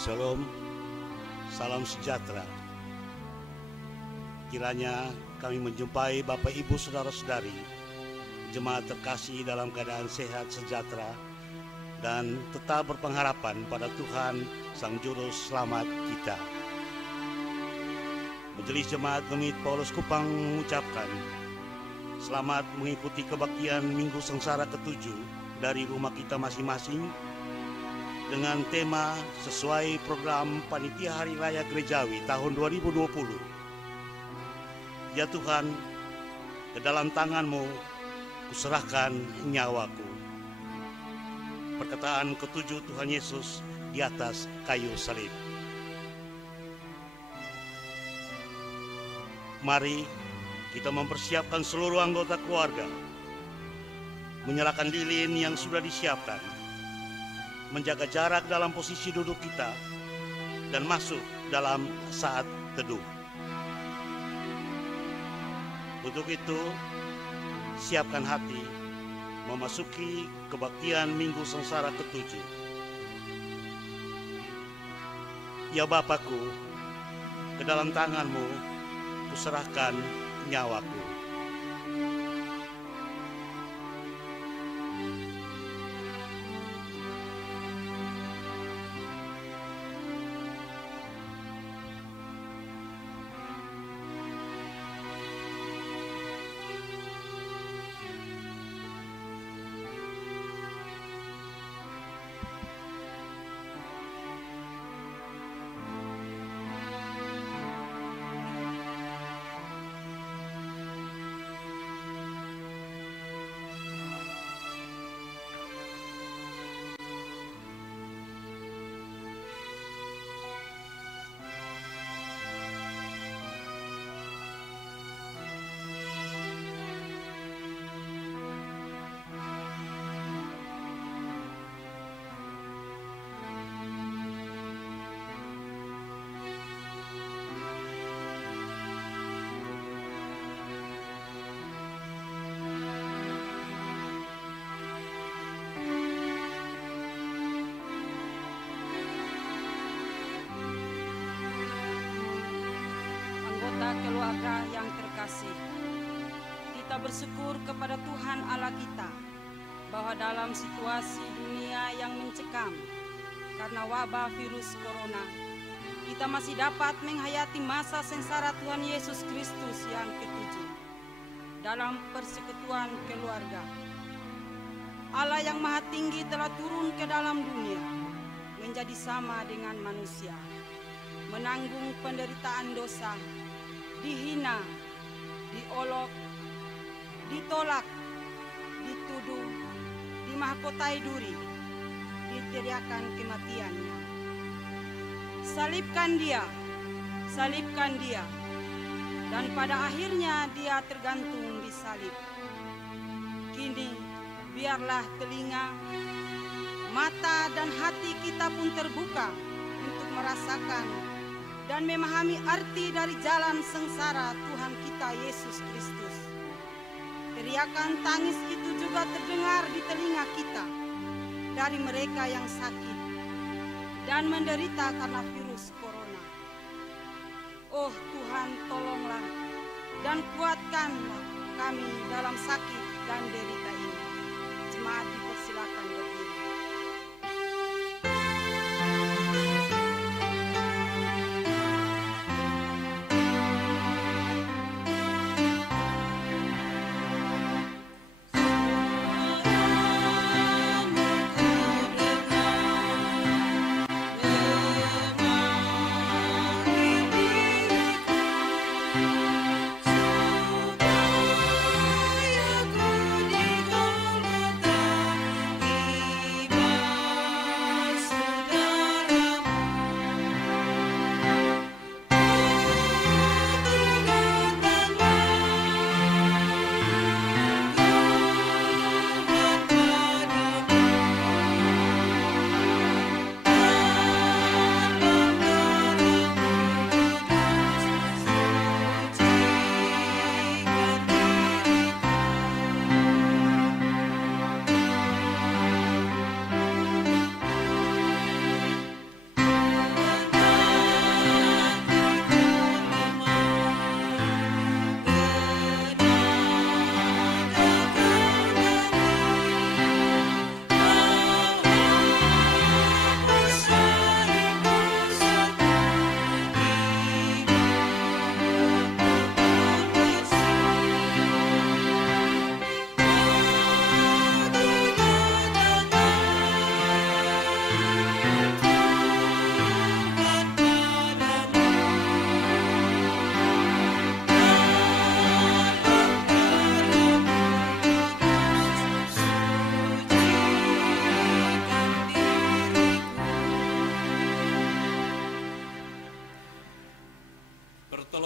Shalom, salam sejahtera. Kiranya kami menjumpai Bapak Ibu Saudara-saudari, jemaat terkasih dalam keadaan sehat sejahtera dan tetap berpengharapan pada Tuhan Sang Juru Selamat kita. Majelis Jemaat Gemit Paulus Kupang mengucapkan selamat mengikuti kebaktian Minggu Sengsara ke-7 dari rumah kita masing-masing dengan tema sesuai program Panitia Hari Raya Gerejawi tahun 2020. Ya Tuhan, ke dalam tangan-Mu kuserahkan nyawaku. Perkataan ke-7 Tuhan Yesus di atas kayu salib. Mari kita mempersiapkan seluruh anggota keluarga, menyalakan lilin yang sudah disiapkan, menjaga jarak dalam posisi duduk kita, dan masuk dalam saat teduh. Untuk itu, siapkan hati memasuki kebaktian Minggu Sengsara ke-7. Ya Bapakku, ke dalam tangan-Mu kuserahkan nyawaku. Keluarga yang terkasih, kita bersyukur kepada Tuhan Allah kita bahwa dalam situasi dunia yang mencekam karena wabah virus corona, kita masih dapat menghayati masa sengsara Tuhan Yesus Kristus yang ke-7 dalam persekutuan keluarga. Allah yang Maha Tinggi telah turun ke dalam dunia menjadi sama dengan manusia, menanggung penderitaan dosa, dihina, diolok, ditolak, dituduh, dimahkotai duri, diteriakan kematiannya. Salibkan dia, salibkan dia, dan pada akhirnya dia tergantung di salib. Kini biarlah telinga, mata dan hati kita pun terbuka untuk merasakan dan memahami arti dari jalan sengsara Tuhan kita Yesus Kristus. Teriakan tangis itu juga terdengar di telinga kita dari mereka yang sakit dan menderita karena virus corona. Oh Tuhan, tolonglah dan kuatkanlah kami dalam sakit dan derita ini. Jemaat dipersilakan berdiri.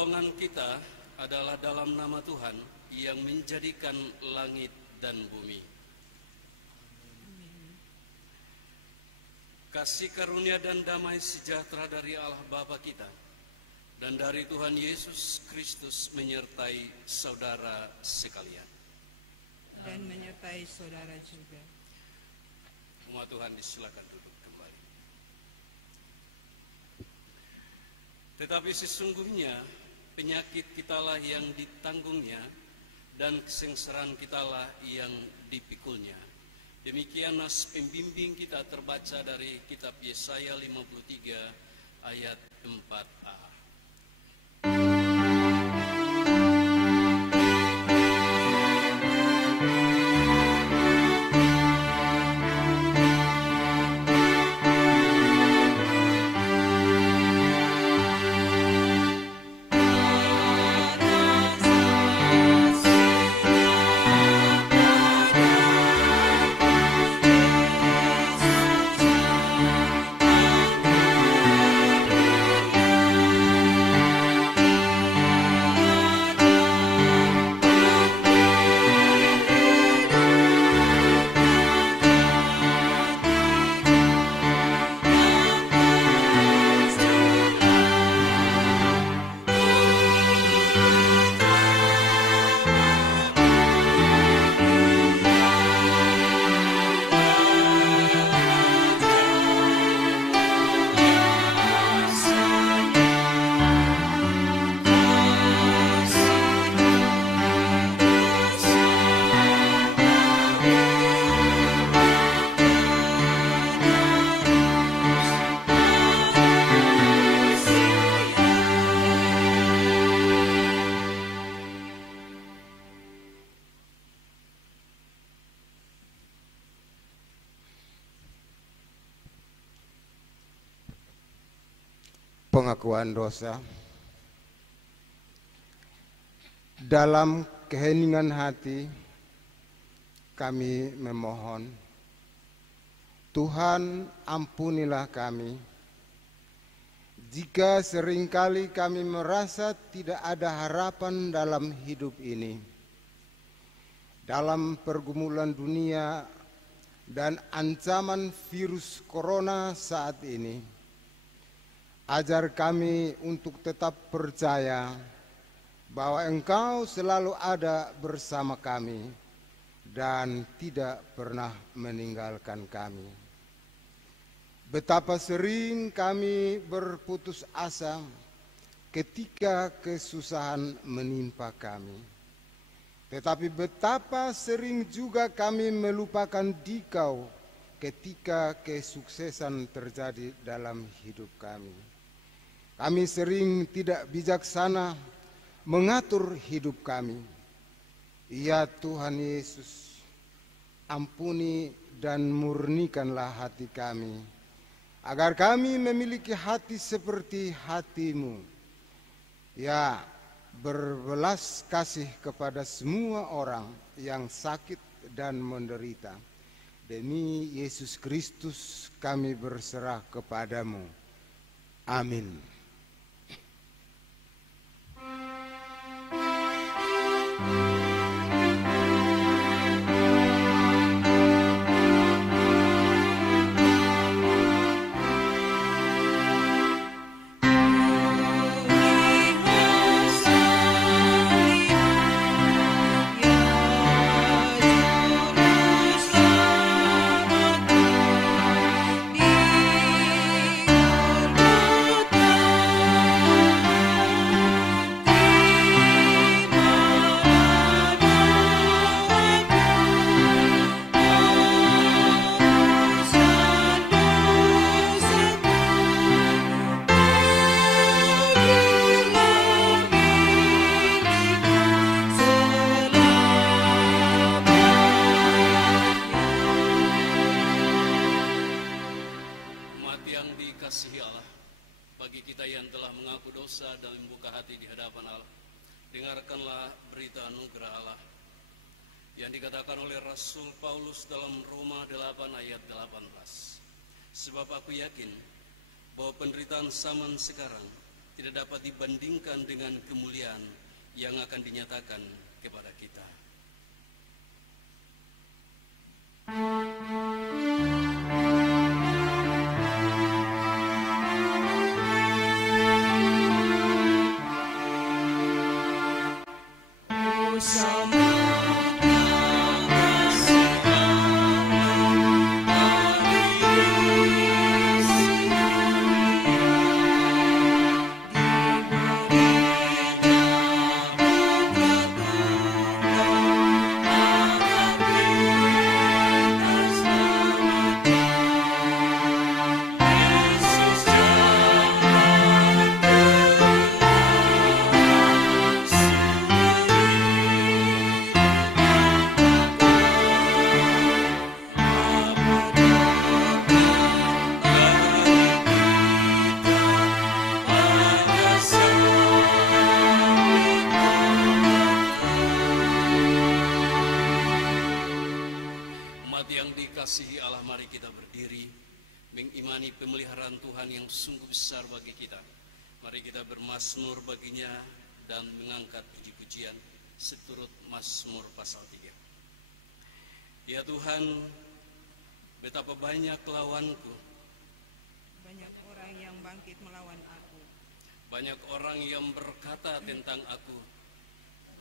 Pertolongan kita adalah dalam nama Tuhan yang menjadikan langit dan bumi. Kasih karunia dan damai sejahtera dari Allah Bapa kita dan dari Tuhan Yesus Kristus menyertai saudara sekalian. Dan menyertai saudara juga. Umat Tuhan disilakan duduk kembali. Tetapi sesungguhnya penyakit kitalah yang ditanggungnya dan kesengsaraan kitalah yang dipikulnya. Demikian nas pembimbing kita terbaca dari kitab Yesaya 53 ayat 4a. Pengakuan dosa. Dalam keheningan hati kami memohon, Tuhan ampunilah kami jika seringkali kami merasa tidak ada harapan dalam hidup ini. Dalam pergumulan dunia dan ancaman virus corona saat ini, ajar kami untuk tetap percaya bahwa Engkau selalu ada bersama kami dan tidak pernah meninggalkan kami. Betapa sering kami berputus asa ketika kesusahan menimpa kami. Tetapi betapa sering juga kami melupakan Dikau ketika kesuksesan terjadi dalam hidup kami. Kami sering tidak bijaksana mengatur hidup kami. Ya Tuhan Yesus, ampuni dan murnikanlah hati kami, agar kami memiliki hati seperti hati-Mu. Ya, berbelas kasih kepada semua orang yang sakit dan menderita. Demi Yesus Kristus kami berserah kepadamu. Amin. Dengarkanlah berita anugerah Allah yang dikatakan oleh Rasul Paulus dalam Roma 8 ayat 18. Sebab aku yakin bahwa penderitaan zaman sekarang tidak dapat dibandingkan dengan kemuliaan yang akan dinyatakan kepada kita. Dikasihi Allah, mari kita berdiri mengimani pemeliharaan Tuhan yang sungguh besar bagi kita. Mari kita bermazmur baginya dan mengangkat puji-pujian seturut Mazmur pasal 3. Ya Tuhan, betapa banyak lawanku, Banyak orang yang bangkit melawan aku. banyak orang yang berkata tentang aku,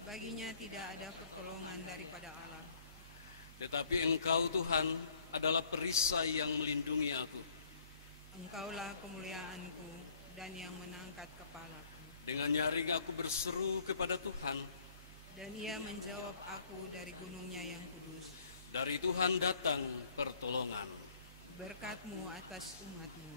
Baginya tidak ada pertolongan daripada Allah. tetapi Engkau Tuhan adalah perisai yang melindungi aku. Engkaulah kemuliaanku dan yang mengangkat kepalaku. Dengan nyaring aku berseru kepada Tuhan. Dan ia menjawab aku dari gunungnya yang kudus. Dari Tuhan datang pertolongan. Berkat-Mu atas umat-Mu.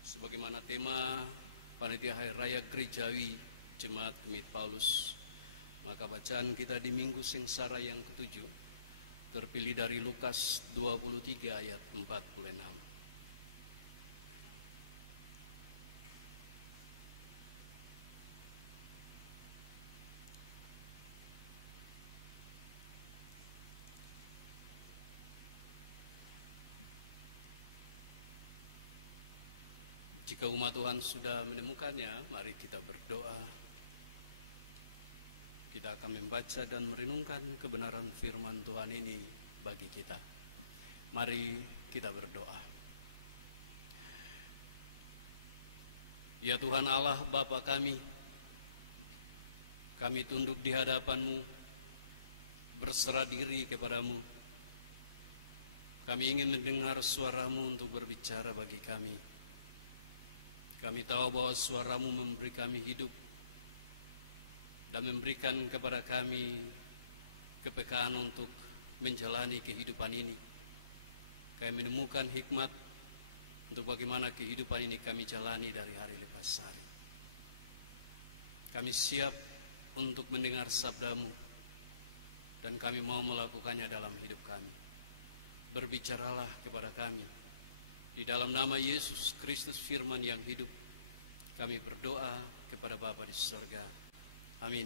Sebagaimana tema Panitia Hari Raya Gerejawi Jemaat Kemit Paulus, maka bacaan kita di Minggu Sengsara yang ke-7 terpilih dari Lukas 23 ayat 46. Jika umat Tuhan sudah menemukannya, mari kita berdoa. Kita akan membaca dan merenungkan kebenaran firman Tuhan ini bagi kita. Mari kita berdoa. Ya Tuhan Allah Bapa kami tunduk di hadapan-Mu, berserah diri kepada-Mu. Kami ingin mendengar suara-Mu untuk berbicara bagi kami. Kami tahu bahwa suara-Mu memberi kami hidup dan memberikan kepada kami kepekaan untuk menjalani kehidupan ini. Kami menemukan hikmat untuk bagaimana kehidupan ini kami jalani dari hari lepas hari. Kami siap untuk mendengar sabda-Mu dan kami mau melakukannya dalam hidup kami. Berbicaralah kepada kami. Di dalam nama Yesus Kristus firman yang hidup, kami berdoa kepada Bapa di surga. Amin.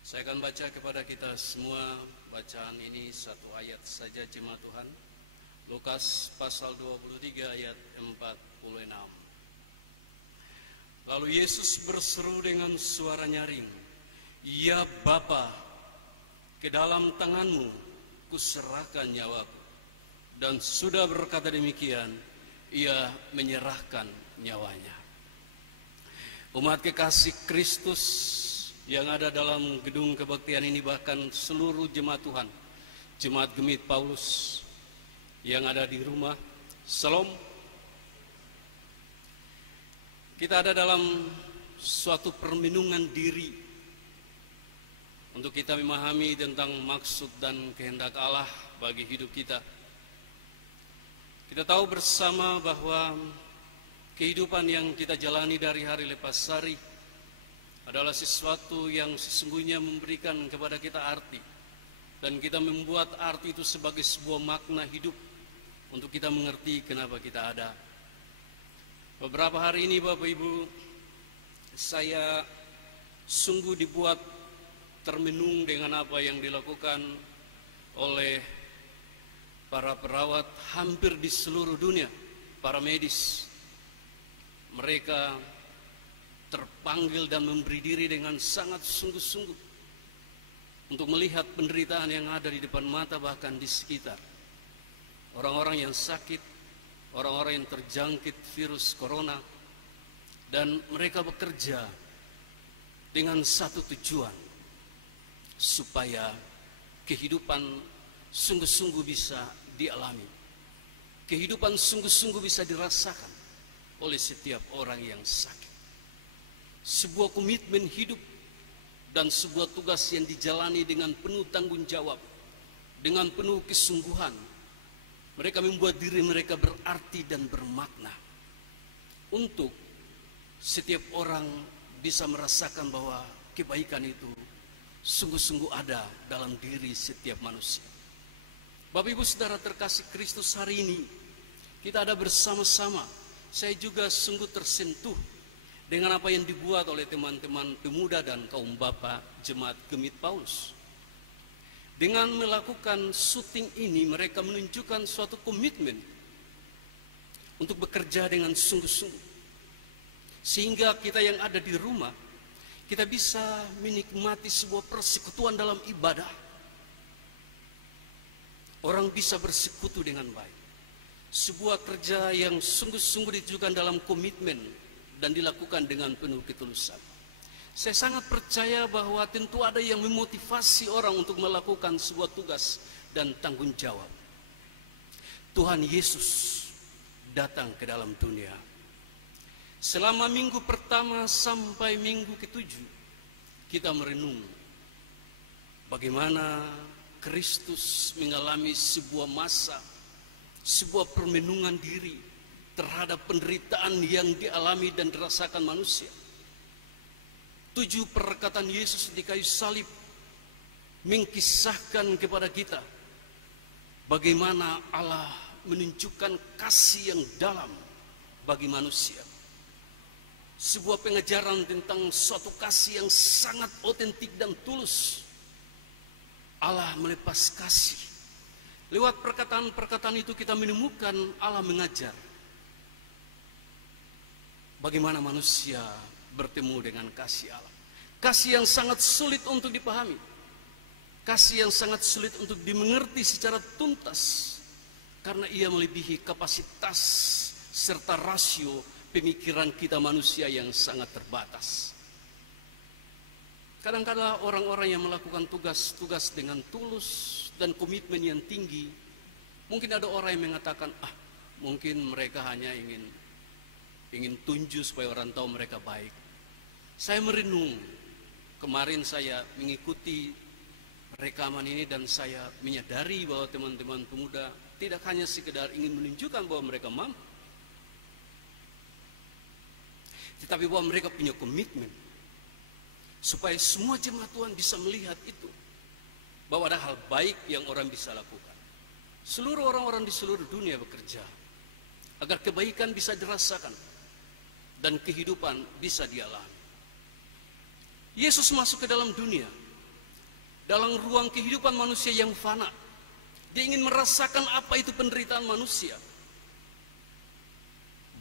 Saya akan baca kepada kita semua bacaan ini satu ayat saja jemaat Tuhan. Lukas pasal 23 ayat 46. Lalu Yesus berseru dengan suara nyaring, "Ya Bapa, ke dalam tanganmu kuserahkan nyawaku." Dan sudah berkata demikian, ia menyerahkan nyawanya. Umat kekasih Kristus yang ada dalam gedung kebaktian ini, bahkan seluruh jemaat Tuhan, jemaat Gemit Paulus yang ada di rumah, Shalom. Kita ada dalam suatu permenungan diri untuk kita memahami tentang maksud dan kehendak Allah bagi hidup kita. Kita tahu bersama bahwa kehidupan yang kita jalani dari hari lepas hari adalah sesuatu yang sesungguhnya memberikan kepada kita arti, dan kita membuat arti itu sebagai sebuah makna hidup untuk kita mengerti kenapa kita ada. Beberapa hari ini Bapak Ibu, saya sungguh dibuat termenung dengan apa yang dilakukan oleh para perawat hampir di seluruh dunia, para medis. Mereka terpanggil dan memberi diri dengan sangat sungguh-sungguh untuk melihat penderitaan yang ada di depan mata, bahkan di sekitar. Orang-orang yang sakit, orang-orang yang terjangkit virus corona, dan mereka bekerja dengan satu tujuan, supaya kehidupan sungguh-sungguh bisa dialami, kehidupan sungguh-sungguh bisa dirasakan oleh setiap orang yang sakit. Sebuah komitmen hidup dan sebuah tugas yang dijalani dengan penuh tanggung jawab, dengan penuh kesungguhan. Mereka membuat diri mereka berarti dan bermakna untuk setiap orang bisa merasakan bahwa kebaikan itu sungguh-sungguh ada dalam diri setiap manusia. Bapak Ibu Saudara terkasih Kristus, hari ini kita ada bersama-sama. Saya juga sungguh tersentuh dengan apa yang dibuat oleh teman-teman pemuda dan kaum bapak jemaat Gemit Paulus. Dengan melakukan syuting ini, mereka menunjukkan suatu komitmen untuk bekerja dengan sungguh-sungguh, sehingga kita yang ada di rumah, kita bisa menikmati sebuah persekutuan dalam ibadah. Orang bisa bersekutu dengan baik. Sebuah kerja yang sungguh-sungguh ditujukan dalam komitmen dan dilakukan dengan penuh ketulusan. Saya sangat percaya bahwa tentu ada yang memotivasi orang untuk melakukan sebuah tugas dan tanggung jawab. Tuhan Yesus datang ke dalam dunia. Selama minggu pertama sampai minggu ketujuh, kita merenung bagaimana Kristus mengalami sebuah masa, sebuah permenungan diri terhadap penderitaan yang dialami dan dirasakan manusia. 7 perrekatan Yesus di kayu salib mengkisahkan kepada kita bagaimana Allah menunjukkan kasih yang dalam bagi manusia. Sebuah pengajaran tentang suatu kasih yang sangat otentik dan tulus. Allah melepas kasih. Lewat perkataan-perkataan itu kita menemukan Allah mengajar bagaimana manusia bertemu dengan kasih Allah. Kasih yang sangat sulit untuk dipahami, kasih yang sangat sulit untuk dimengerti secara tuntas, karena ia melebihi kapasitas serta rasio pemikiran kita manusia yang sangat terbatas. Kadang-kadang orang-orang yang melakukan tugas-tugas dengan tulus dan komitmen yang tinggi, mungkin ada orang yang mengatakan, mungkin mereka hanya ingin tunjuk supaya orang tahu mereka baik. Saya merenung, kemarin saya mengikuti rekaman ini dan saya menyadari bahwa teman-teman pemuda tidak hanya sekedar ingin menunjukkan bahwa mereka mampu, tetapi bahwa mereka punya komitmen supaya semua jemaat Tuhan bisa melihat itu, bahwa ada hal baik yang orang bisa lakukan. Seluruh orang-orang di seluruh dunia bekerja agar kebaikan bisa dirasakan dan kehidupan bisa dialami. Yesus masuk ke dalam dunia, dalam ruang kehidupan manusia yang fana, Dia ingin merasakan apa itu penderitaan manusia.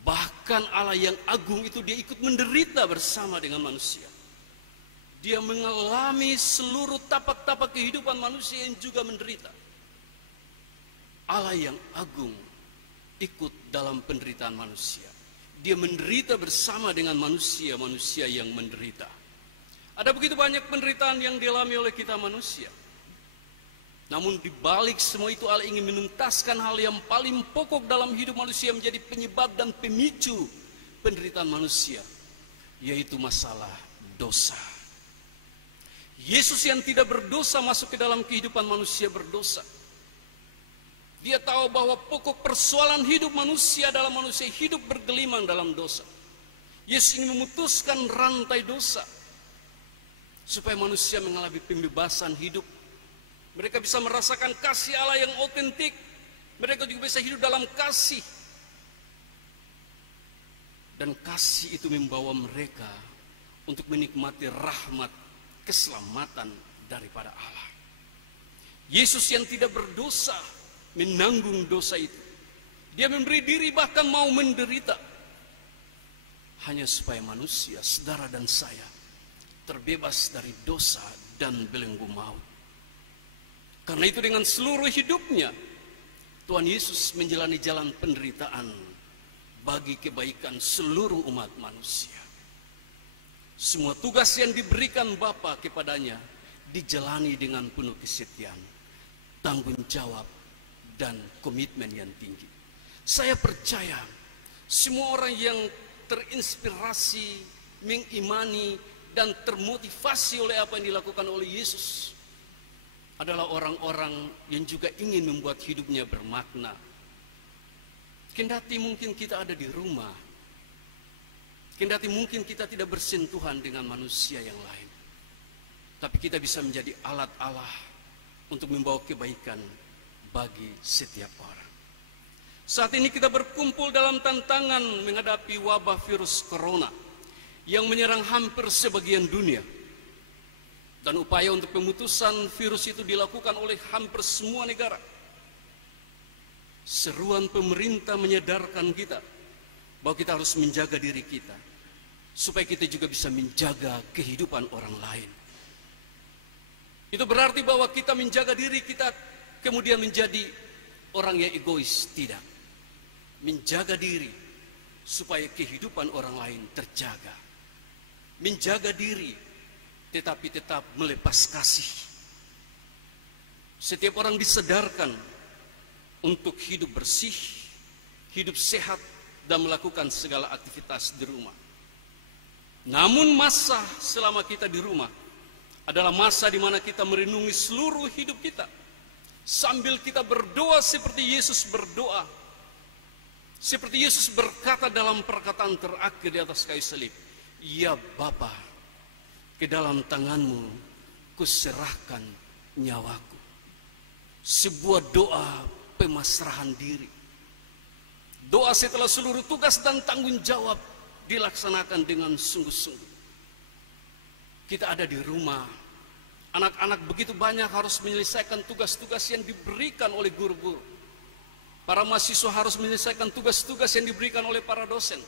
Bahkan Allah yang agung itu dia ikut menderita bersama dengan manusia. Dia mengalami seluruh tapak-tapak kehidupan manusia yang juga menderita. Allah yang agung ikut dalam penderitaan manusia. Dia menderita bersama dengan manusia-manusia yang menderita. Ada begitu banyak penderitaan yang dialami oleh kita manusia. Namun di balik semua itu Allah ingin menuntaskan hal yang paling pokok dalam hidup manusia menjadi penyebab dan pemicu penderitaan manusia, yaitu masalah dosa. Yesus yang tidak berdosa masuk ke dalam kehidupan manusia berdosa. Dia tahu bahwa pokok persoalan hidup manusia adalah manusia hidup bergelimang dalam dosa. Yesus ingin memutuskan rantai dosa supaya manusia mengalami pembebasan hidup. Mereka bisa merasakan kasih Allah yang otentik. Mereka juga bisa hidup dalam kasih. Dan kasih itu membawa mereka untuk menikmati rahmat, keselamatan daripada Allah. Yesus yang tidak berdosa menanggung dosa itu. Dia memberi diri bahkan mau menderita. Hanya supaya manusia, saudara dan saya, terbebas dari dosa dan belenggu maut. Karena itu dengan seluruh hidupnya Tuhan Yesus menjalani jalan penderitaan bagi kebaikan seluruh umat manusia. Semua tugas yang diberikan Bapa kepadanya dijalani dengan penuh kesetiaan, tanggung jawab dan komitmen yang tinggi. Saya percaya semua orang yang terinspirasi, mengimani dan termotivasi oleh apa yang dilakukan oleh Yesus adalah orang-orang yang juga ingin membuat hidupnya bermakna. Kendati mungkin kita ada di rumah, kendati mungkin kita tidak bersentuhan dengan manusia yang lain, tapi kita bisa menjadi alat Allah untuk membawa kebaikan bagi setiap orang. Saat ini kita berkumpul dalam tantangan menghadapi wabah virus corona yang menyerang hampir sebagian dunia. Dan upaya untuk pemutusan virus itu dilakukan oleh hampir semua negara. Seruan pemerintah menyadarkan kita bahwa kita harus menjaga diri kita, supaya kita juga bisa menjaga kehidupan orang lain. Itu berarti bahwa kita menjaga diri kita kemudian menjadi orang yang egois. Tidak. Menjaga diri supaya kehidupan orang lain terjaga. Menjaga diri tetapi tetap melepas kasih. Setiap orang disedarkan untuk hidup bersih, hidup sehat, dan melakukan segala aktivitas di rumah. Namun masa selama kita di rumah adalah masa di mana kita merenungi seluruh hidup kita, sambil kita berdoa seperti Yesus berdoa, seperti Yesus berkata dalam perkataan terakhir di atas kayu salib, "Ya Bapa, ke dalam tanganmu kuserahkan nyawaku." Sebuah doa pemasrahan diri. Doa setelah seluruh tugas dan tanggung jawab dilaksanakan dengan sungguh-sungguh. Kita ada di rumah. Anak-anak begitu banyak harus menyelesaikan tugas-tugas yang diberikan oleh guru-guru. Para mahasiswa harus menyelesaikan tugas-tugas yang diberikan oleh para dosen.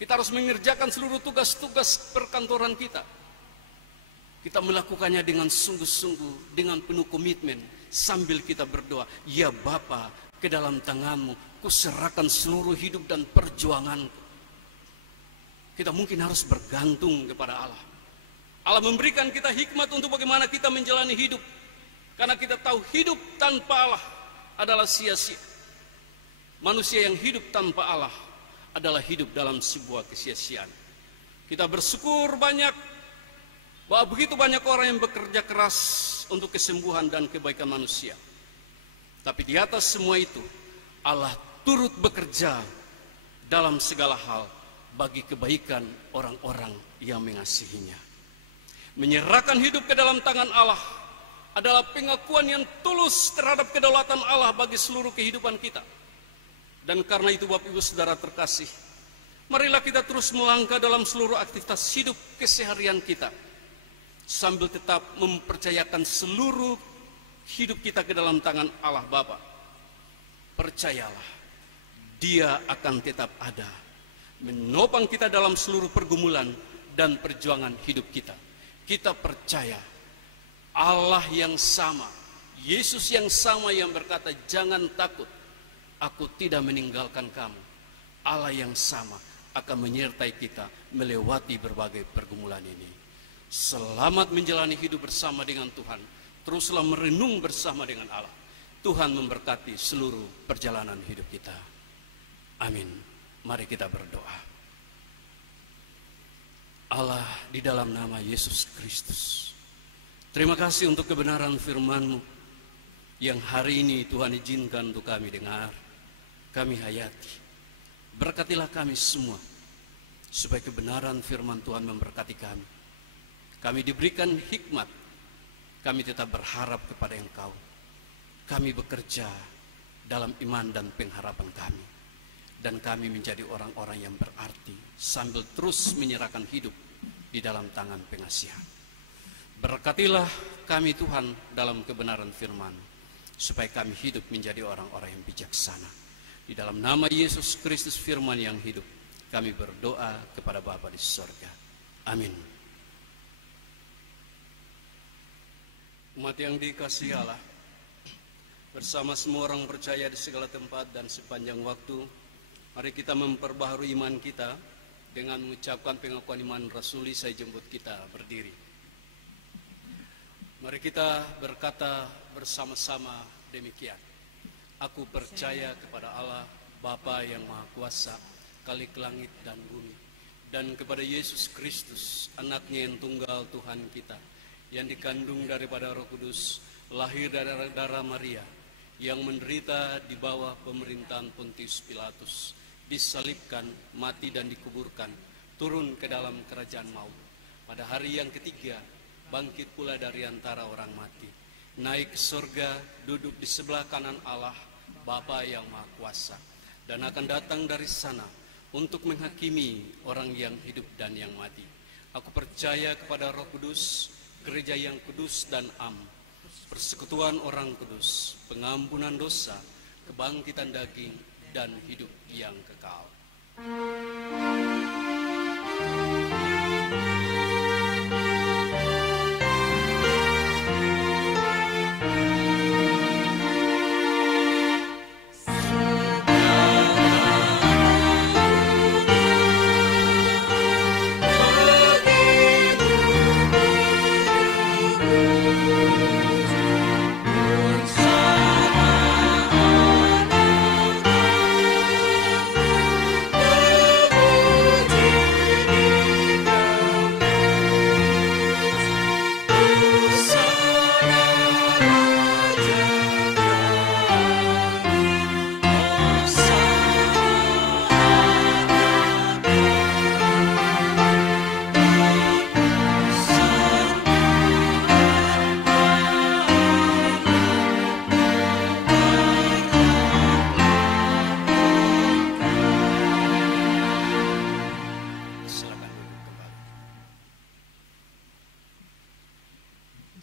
Kita harus mengerjakan seluruh tugas-tugas perkantoran kita. Kita melakukannya dengan sungguh-sungguh, dengan penuh komitmen, sambil kita berdoa, "Ya Bapa, ke dalam tanganmu kuserahkan seluruh hidup dan perjuanganku." Kita mungkin harus bergantung kepada Allah. Allah memberikan kita hikmat untuk bagaimana kita menjalani hidup. Karena kita tahu hidup tanpa Allah adalah sia-sia. Manusia yang hidup tanpa Allah adalah hidup dalam sebuah kesia-siaan. Kita bersyukur banyak bahwa begitu banyak orang yang bekerja keras untuk kesembuhan dan kebaikan manusia. Tapi di atas semua itu, Allah turut bekerja dalam segala hal bagi kebaikan orang-orang yang mengasihinya. Menyerahkan hidup ke dalam tangan Allah adalah pengakuan yang tulus terhadap kedaulatan Allah bagi seluruh kehidupan kita. Dan karena itu Bapak Ibu Saudara terkasih, marilah kita terus melangkah dalam seluruh aktivitas hidup keseharian kita, sambil tetap mempercayakan seluruh hidup kita ke dalam tangan Allah Bapa, percayalah, Dia akan tetap ada, menopang kita dalam seluruh pergumulan dan perjuangan hidup kita. Kita percaya Allah yang sama, Yesus yang sama yang berkata, jangan takut, aku tidak meninggalkan kamu. Allah yang sama akan menyertai kita melewati berbagai pergumulan ini. Selamat menjalani hidup bersama dengan Tuhan. Teruslah merenung bersama dengan Allah. Tuhan memberkati seluruh perjalanan hidup kita. Amin. Mari kita berdoa. Allah, di dalam nama Yesus Kristus, terima kasih untuk kebenaran firman-Mu yang hari ini Tuhan izinkan untuk kami dengar, kami hayati. Berkatilah kami semua, supaya kebenaran firman Tuhan memberkati kami. Kami diberikan hikmat, kami tetap berharap kepada Engkau. Kami bekerja dalam iman dan pengharapan kami. Dan kami menjadi orang-orang yang berarti, sambil terus menyerahkan hidup di dalam tangan pengasihan. Berkatilah kami Tuhan dalam kebenaran firman, supaya kami hidup menjadi orang-orang yang bijaksana. Di dalam nama Yesus Kristus firman yang hidup, kami berdoa kepada Bapa di surga. Amin. Umat yang dikasihi Allah, bersama semua orang percaya di segala tempat dan sepanjang waktu, mari kita memperbaharui iman kita dengan mengucapkan pengakuan iman rasuli. Saya jemput kita berdiri. Mari kita berkata bersama-sama demikian. Aku percaya kepada Allah, Bapa yang Maha Kuasa, Khalik langit dan bumi, dan kepada Yesus Kristus, anaknya yang tunggal Tuhan kita, yang dikandung daripada Roh Kudus, lahir dari darah Maria, yang menderita di bawah pemerintahan Pontius Pilatus, disalibkan, mati dan dikuburkan, turun ke dalam kerajaan maut. Pada hari yang ketiga, bangkit pula dari antara orang mati, naik ke surga, duduk di sebelah kanan Allah, Bapa yang Maha Kuasa, dan akan datang dari sana untuk menghakimi orang yang hidup dan yang mati. Aku percaya kepada Roh Kudus, gereja yang kudus dan am, persekutuan orang kudus, pengampunan dosa, kebangkitan daging, dan hidup yang kekal.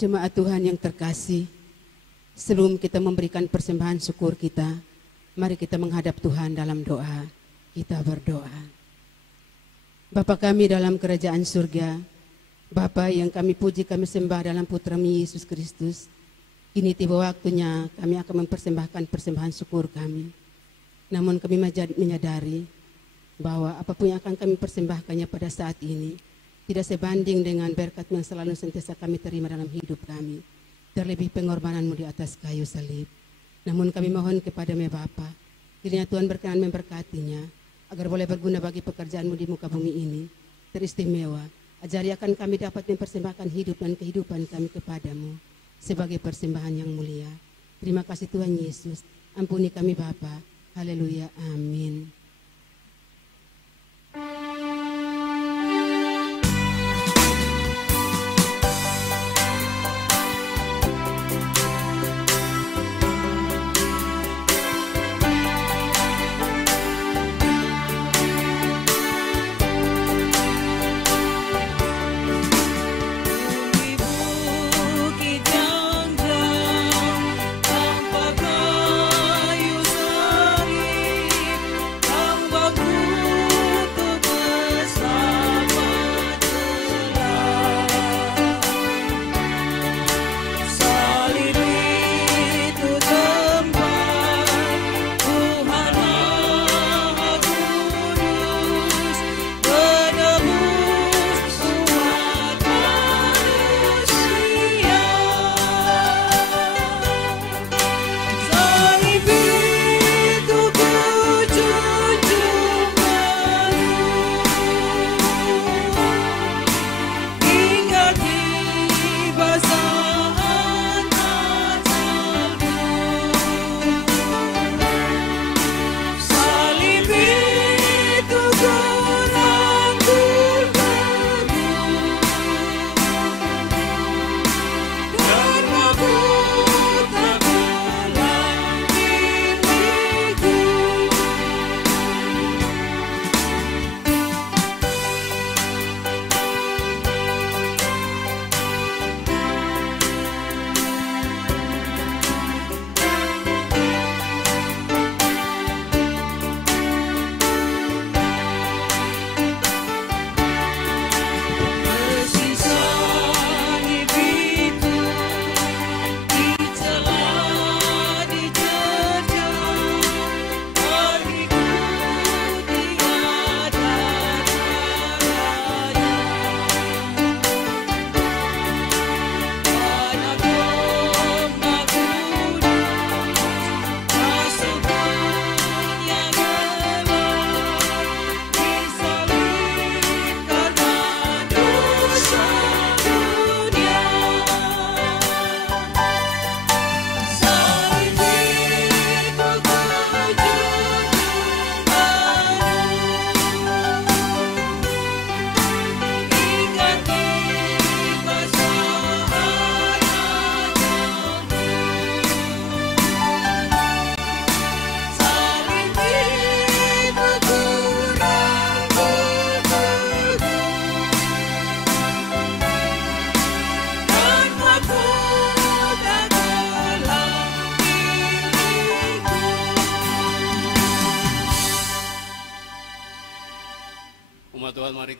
Jemaat Tuhan yang terkasih, sebelum kita memberikan persembahan syukur kita, mari kita menghadap Tuhan dalam doa. Kita berdoa. Bapa kami dalam kerajaan surga, Bapa yang kami puji, kami sembah dalam Putra-Mu Yesus Kristus, kini tiba waktunya kami akan mempersembahkan persembahan syukur kami. Namun kami menyadari bahwa apapun yang akan kami persembahkannya pada saat ini tidak sebanding dengan berkat yang selalu sentiasa kami terima dalam hidup kami, terlebih pengorbanan-Mu di atas kayu salib. Namun kami mohon kepada-Mu Bapa, kiranya Tuhan berkenan memberkatinya, agar boleh berguna bagi pekerjaan-Mu di muka bumi ini, teristimewa. Ajari akan kami dapat mempersembahkan hidup dan kehidupan kami kepada-Mu sebagai persembahan yang mulia. Terima kasih Tuhan Yesus, ampuni kami Bapa. Haleluya, amin. Bukit yang jauh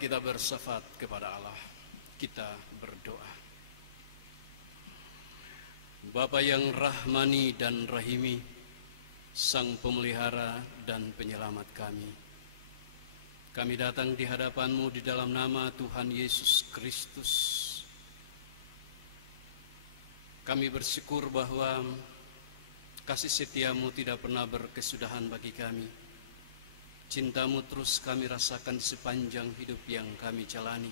kita bersyafaat kepada Allah. Kita berdoa. Bapa yang rahmani dan rahimi, Sang pemelihara dan penyelamat kami datang di hadapan-Mu di dalam nama Tuhan Yesus Kristus. Kami bersyukur bahwa kasih setia-Mu tidak pernah berkesudahan bagi kami. Cinta-Mu terus kami rasakan di sepanjang hidup yang kami jalani.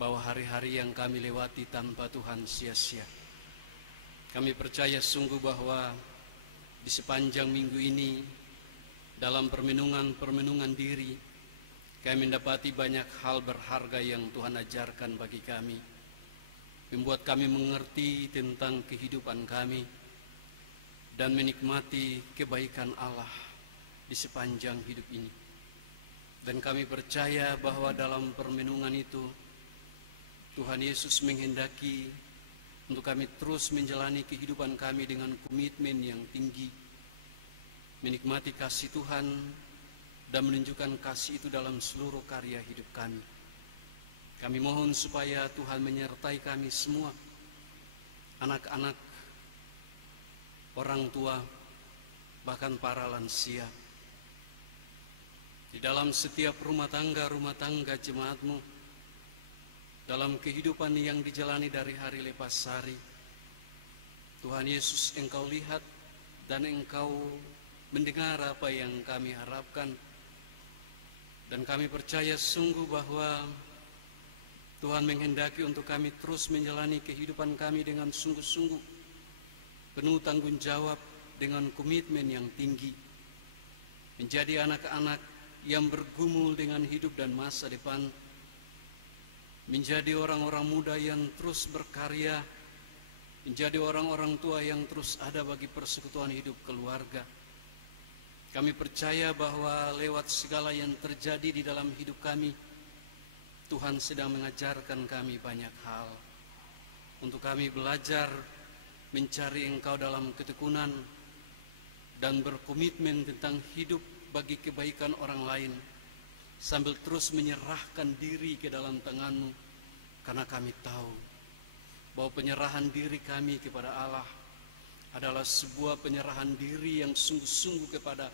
Bahwa hari-hari yang kami lewati tanpa Tuhan sia-sia. Kami percaya sungguh bahwa di sepanjang minggu ini, dalam permenungan diri, kami mendapati banyak hal berharga yang Tuhan ajarkan bagi kami, membuat kami mengerti tentang kehidupan kami, dan menikmati kebaikan Allah di sepanjang hidup ini. Dan kami percaya bahwa dalam permenungan itu, Tuhan Yesus menghendaki untuk kami terus menjalani kehidupan kami dengan komitmen yang tinggi, menikmati kasih Tuhan dan menunjukkan kasih itu dalam seluruh karya hidup kami. Kami mohon supaya Tuhan menyertai kami semua, anak-anak, orang tua, bahkan para lansia, di dalam setiap rumah tangga jemaat-Mu, dalam kehidupan yang dijalani dari hari lepas hari. Tuhan Yesus, Engkau lihat dan Engkau mendengar apa yang kami harapkan. Dan kami percaya sungguh bahwa Tuhan menghendaki untuk kami terus menjalani kehidupan kami dengan sungguh-sungguh, penuh tanggung jawab, dengan komitmen yang tinggi, menjadi anak-anak yang bergumul dengan hidup dan masa depan, menjadi orang-orang muda yang terus berkarya, menjadi orang-orang tua yang terus ada bagi persekutuan hidup keluarga. Kami percaya bahwa lewat segala yang terjadi di dalam hidup kami, Tuhan sedang mengajarkan kami banyak hal. Untuk kami belajar mencari Engkau dalam ketekunan dan berkomitmen tentang hidup bagi kebaikan orang lain, sambil terus menyerahkan diri ke dalam tangan-Mu, karena kami tahu bahwa penyerahan diri kami kepada Allah adalah sebuah penyerahan diri yang sungguh-sungguh kepada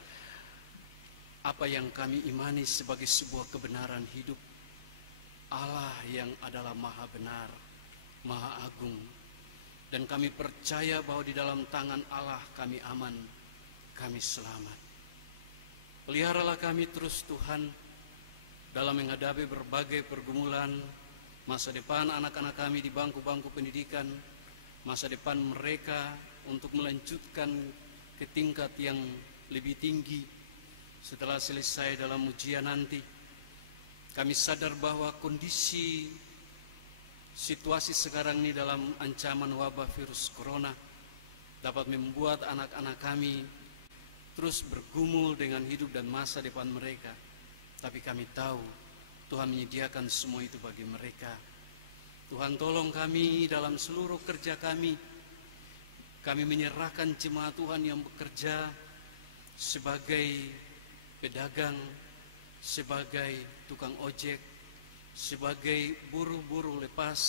apa yang kami imani sebagai sebuah kebenaran hidup. Allah yang adalah Maha Benar, Maha Agung, dan kami percaya bahwa di dalam tangan Allah kami aman, kami selamat. Peliharalah kami terus Tuhan, dalam menghadapi berbagai pergumulan, masa depan anak-anak kami di bangku-bangku pendidikan, masa depan mereka untuk melanjutkan ke tingkat yang lebih tinggi setelah selesai dalam ujian nanti. Kami sadar bahwa kondisi situasi sekarang ini dalam ancaman wabah virus corona dapat membuat anak-anak kami terus bergumul dengan hidup dan masa depan mereka. Tapi kami tahu Tuhan menyediakan semua itu bagi mereka. Tuhan tolong kami dalam seluruh kerja kami. Kami menyerahkan jemaat Tuhan yang bekerja sebagai pedagang, sebagai tukang ojek, sebagai buruh-buruh lepas,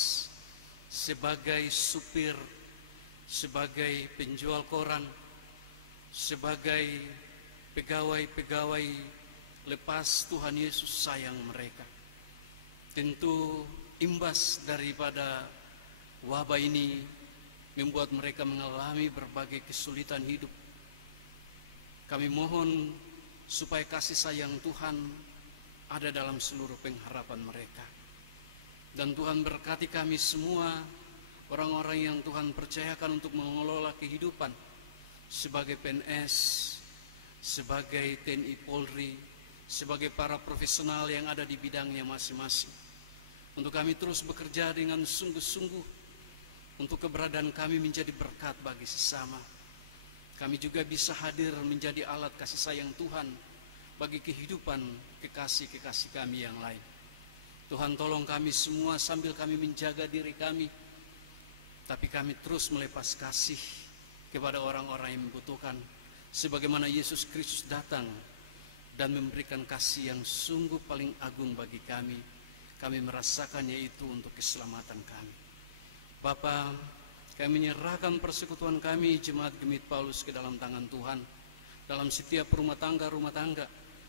sebagai supir, sebagai penjual koran, sebagai pegawai-pegawai lepas. Tuhan Yesus sayang mereka. Tentu imbas daripada wabah ini membuat mereka mengalami berbagai kesulitan hidup. Kami mohon supaya kasih sayang Tuhan ada dalam seluruh pengharapan mereka. Dan Tuhan berkati kami semua, orang-orang yang Tuhan percayakan untuk mengelola kehidupan sebagai PNS, sebagai TNI Polri, sebagai para profesional yang ada di bidangnya masing-masing. Untuk kami terus bekerja dengan sungguh-sungguh untuk keberadaan kami menjadi berkat bagi sesama. Kami juga bisa hadir menjadi alat kasih sayang Tuhan bagi kehidupan kekasih-kekasih kami yang lain. Tuhan tolong kami semua sambil kami menjaga diri kami, tapi kami terus melepas kasih kepada orang-orang yang membutuhkan, sebagaimana Yesus Kristus datang dan memberikan kasih yang sungguh paling agung bagi kami. Kami merasakannya itu untuk keselamatan kami. Bapa, kami menyerahkan persekutuan kami Jemaat Gemit Paulus ke dalam tangan Tuhan. Dalam setiap rumah tangga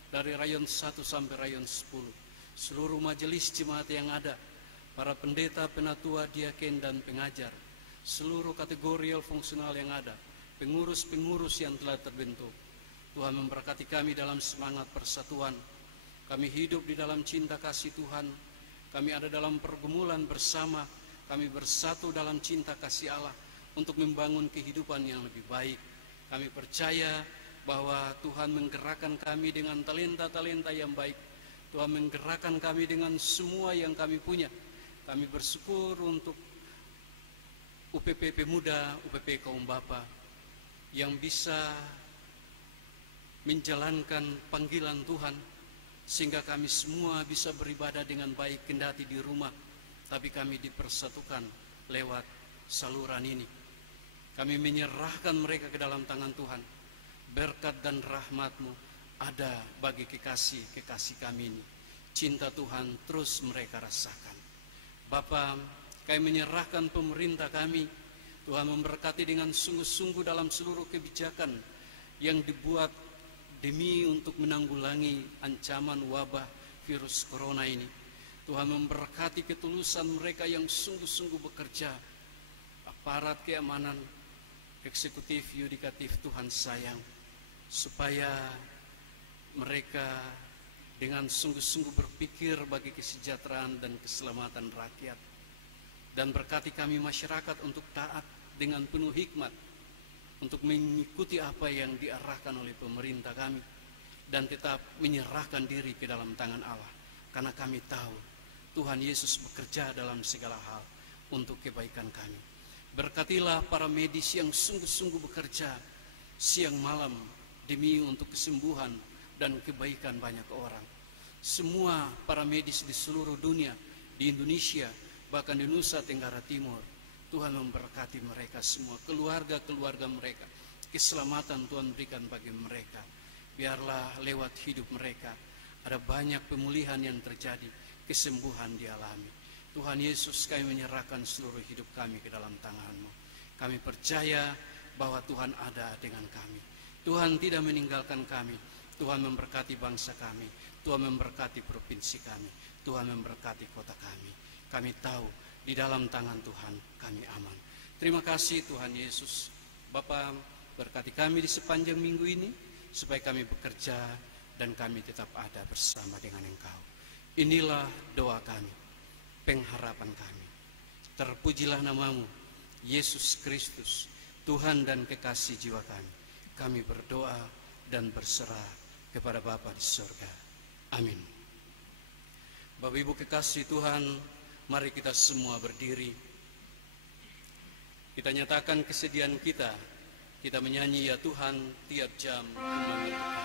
dari rayon 1 sampai rayon 10, seluruh majelis jemaat yang ada, para pendeta, penatua, diaken dan pengajar, seluruh kategorial fungsional yang ada, pengurus-pengurus yang telah terbentuk. Tuhan memberkati kami dalam semangat persatuan. Kami hidup di dalam cinta kasih Tuhan. Kami ada dalam pergumulan bersama. Kami bersatu dalam cinta kasih Allah untuk membangun kehidupan yang lebih baik. Kami percaya bahwa Tuhan menggerakkan kami dengan talenta-talenta yang baik. Tuhan menggerakkan kami dengan semua yang kami punya. Kami bersyukur untuk UPP Pemuda, UPP Kaum Bapa yang bisa menjalankan panggilan Tuhan, sehingga kami semua bisa beribadah dengan baik kendati di rumah, tapi kami dipersatukan lewat saluran ini. Kami menyerahkan mereka ke dalam tangan Tuhan. Berkat dan rahmat-Mu ada bagi kekasih-kekasih kami ini. Cinta Tuhan terus mereka rasakan. Bapa, kami menyerahkan pemerintah kami. Tuhan memberkati dengan sungguh-sungguh dalam seluruh kebijakan yang dibuat demi untuk menanggulangi ancaman wabah virus corona ini. Tuhan memberkati ketulusan mereka yang sungguh-sungguh bekerja. Aparat keamanan, eksekutif, yudikatif, Tuhan sayang, supaya mereka dengan sungguh-sungguh berpikir bagi kesejahteraan dan keselamatan rakyat. Dan berkati kami masyarakat untuk taat dengan penuh hikmat, untuk mengikuti apa yang diarahkan oleh pemerintah kami, dan tetap menyerahkan diri ke dalam tangan Allah, karena kami tahu Tuhan Yesus bekerja dalam segala hal untuk kebaikan kami. Berkatilah para medis yang sungguh-sungguh bekerja siang malam demi untuk kesembuhan dan kebaikan banyak orang. Semua para medis di seluruh dunia, di Indonesia, bahkan di Nusa Tenggara Timur, Tuhan memberkati mereka semua, keluarga-keluarga mereka. Keselamatan Tuhan berikan bagi mereka. Biarlah lewat hidup mereka ada banyak pemulihan yang terjadi, kesembuhan dialami. Tuhan Yesus, kami menyerahkan seluruh hidup kami ke dalam tangan-Mu. Kami percaya bahwa Tuhan ada dengan kami. Tuhan tidak meninggalkan kami. Tuhan memberkati bangsa kami. Tuhan memberkati provinsi kami. Tuhan memberkati kota kami. Kami tahu di dalam tangan Tuhan kami aman. Terima kasih Tuhan Yesus. Bapa, berkati kami di sepanjang minggu ini, supaya kami bekerja dan kami tetap ada bersama dengan Engkau. Inilah doa kami, pengharapan kami. Terpujilah nama-Mu, Yesus Kristus, Tuhan dan kekasih jiwa kami. Kami berdoa dan berserah kepada Bapa di surga. Amin. Bapak Ibu kekasih Tuhan, mari kita semua berdiri. Kita nyatakan kesedihan kita. Kita menyanyi ya Tuhan tiap jam memerlukan.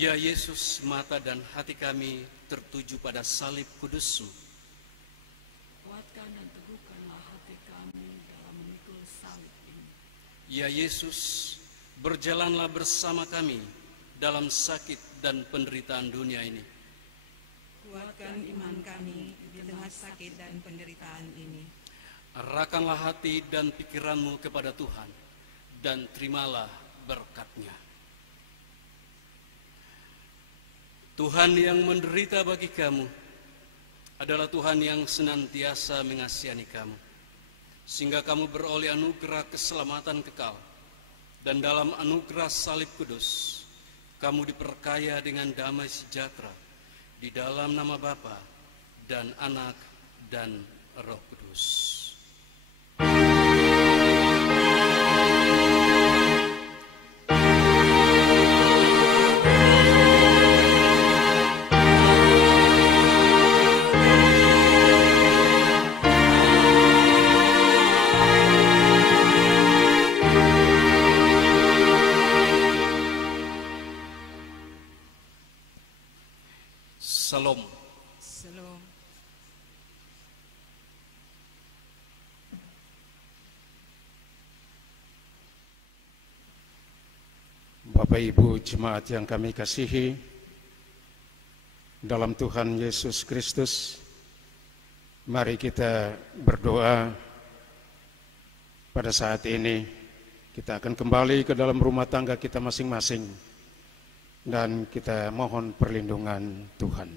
Ya Yesus, mata dan hati kami tertuju pada salib kudus-Mu. Kuatkan dan teguhkanlah hati kami dalam memikul salib ini. Ya Yesus, berjalanlah bersama kami dalam sakit dan penderitaan dunia ini. Kuatkan iman kami di tengah sakit dan penderitaan ini. Arahkanlah hati dan pikiranmu kepada Tuhan, dan terimalah berkat-Nya. Tuhan yang menderita bagi kamu adalah Tuhan yang senantiasa mengasihani kamu, sehingga kamu beroleh anugerah keselamatan kekal, dan dalam anugerah salib kudus, kamu diperkaya dengan damai sejahtera di dalam nama Bapa dan Anak dan Roh Kudus. Salam. Salam. Bapak Ibu jemaat yang kami kasihi dalam Tuhan Yesus Kristus, mari kita berdoa. Pada saat ini kita akan kembali ke dalam rumah tangga kita masing-masing dan kita mohon perlindungan Tuhan.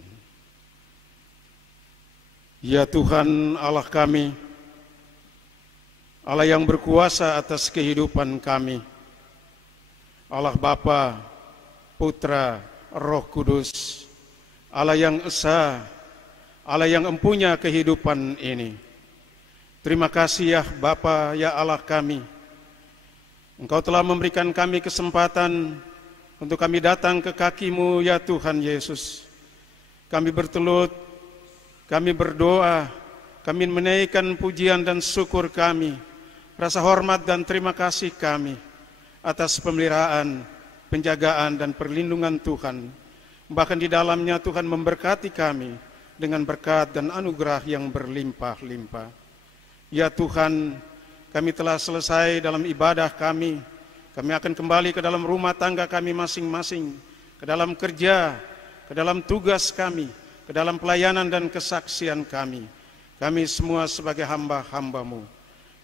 Ya Tuhan Allah kami, Allah yang berkuasa atas kehidupan kami, Allah Bapa, Putra, Roh Kudus, Allah yang esa, Allah yang empunya kehidupan ini. Terima kasih ya Bapa, ya Allah kami, Engkau telah memberikan kami kesempatan untuk kami datang ke kaki-Mu ya Tuhan Yesus. Kami bertelut, kami berdoa, kami menaikkan pujian dan syukur kami, rasa hormat dan terima kasih kami atas pemeliharaan, penjagaan dan perlindungan Tuhan. Bahkan di dalamnya Tuhan memberkati kami dengan berkat dan anugerah yang berlimpah-limpah. Ya Tuhan, kami telah selesai dalam ibadah kami. Kami akan kembali ke dalam rumah tangga kami masing-masing, ke dalam kerja, ke dalam tugas kami, ke dalam pelayanan dan kesaksian kami. Kami semua sebagai hamba-hamba-Mu.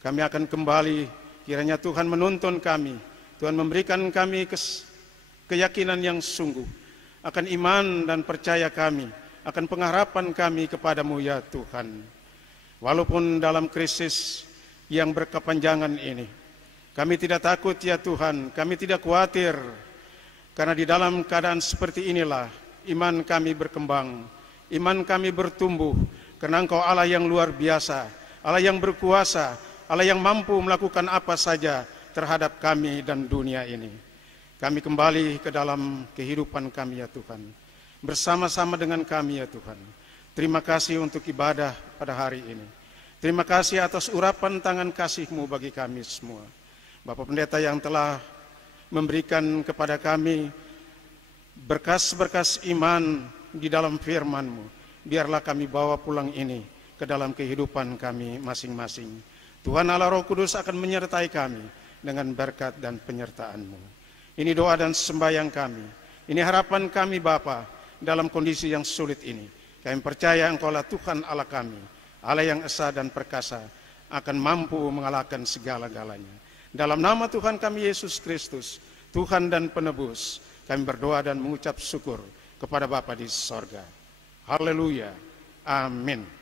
Kami akan kembali, kiranya Tuhan menuntun kami, Tuhan memberikan kami keyakinan yang sungguh akan iman dan percaya kami, akan pengharapan kami kepada-Mu ya Tuhan. Walaupun dalam krisis yang berkepanjangan ini, kami tidak takut ya Tuhan, kami tidak khawatir, karena di dalam keadaan seperti inilah iman kami berkembang, iman kami bertumbuh, karena Engkau Allah yang luar biasa, Allah yang berkuasa, Allah yang mampu melakukan apa saja terhadap kami dan dunia ini. Kami kembali ke dalam kehidupan kami ya Tuhan, bersama-sama dengan kami ya Tuhan. Terima kasih untuk ibadah pada hari ini. Terima kasih atas urapan tangan kasih-Mu bagi kami semua. Bapak Pendeta yang telah memberikan kepada kami berkas-berkas iman di dalam firman-Mu, biarlah kami bawa pulang ini ke dalam kehidupan kami masing-masing. Tuhan Allah Roh Kudus akan menyertai kami dengan berkat dan penyertaan-Mu. Ini doa dan sembahyang kami, ini harapan kami Bapa dalam kondisi yang sulit ini. Kami percaya Engkaulah Tuhan Allah kami, Allah yang esa dan perkasa, akan mampu mengalahkan segala-galanya. Dalam nama Tuhan kami Yesus Kristus, Tuhan dan Penebus, kami berdoa dan mengucap syukur kepada Bapa di sorga. Haleluya. Amin.